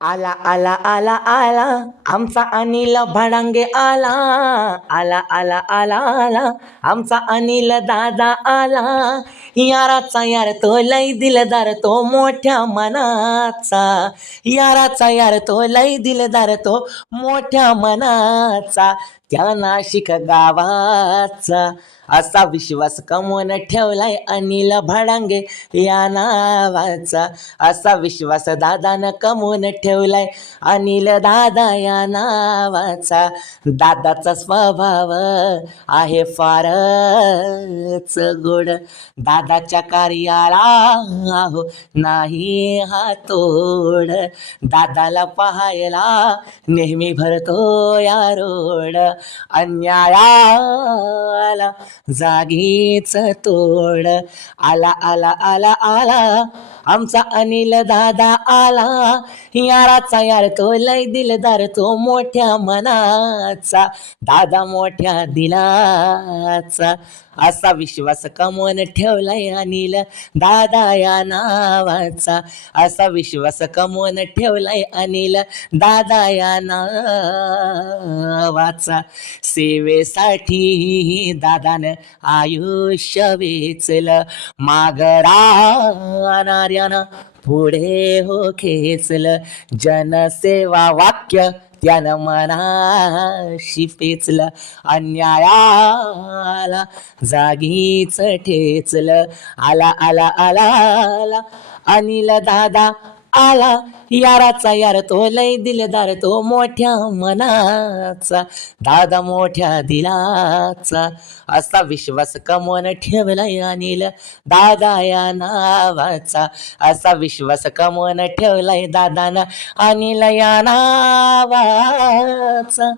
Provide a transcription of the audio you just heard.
आला आला आला आला आमचा अनिल भडांगे आला. आला आला आला आला आमचा अनिल दादा आला. याराचा यार तो लय दिलदार तो मोठ्या मनाचा. याराचा यार तो लय दिलदार तो मोठ्या मनाचा. त्या नाशिक गावाचा असा विश्वास कमवून ठेवलाय अनिल भडांगे या नावाचा. असा विश्वास दादानं कमवून ठेवलाय अनिल दादा या नावाचा. दादाचा स्वभाव आहे फारच गोड. दादाच्या कार्याला हो नाही हा तोड. दादाला पाहायला नेहमी भरतो या रोड. अन्यायाला जागीच तोड. आला आला आला आला आमचा अनिल दादा आला. याराचा यार तो लय दिलदार तो मोठ्या मनाचा. दादा मोठ्या दिलाचा. असा विश्वास कमवून ठेवलाय अनिल दादा या नावाचा. असा विश्वास कमवून ठेवलाय अनिल दादा या नावाचा. सेवेसाठी दादानं आयुष्य वेचलं. माग राहणाऱ्यानं पुढे हो खेचलं. जनसेवा वाक्य त्यानं मनाशी पेचलं. अन्यायाला जागीच ठेचलं. आला आला आला आला अनिल दादा आला. याराचा यार तो लय दिलदार तो मोठ्या मनाचा. दादा मोठ्या दिलाचा. असा विश्वास कमवून ठेवलाय अनिल दादा या नावाचा. असा विश्वास कमवून ठेवलाय दादानं अनिल या नावाचा.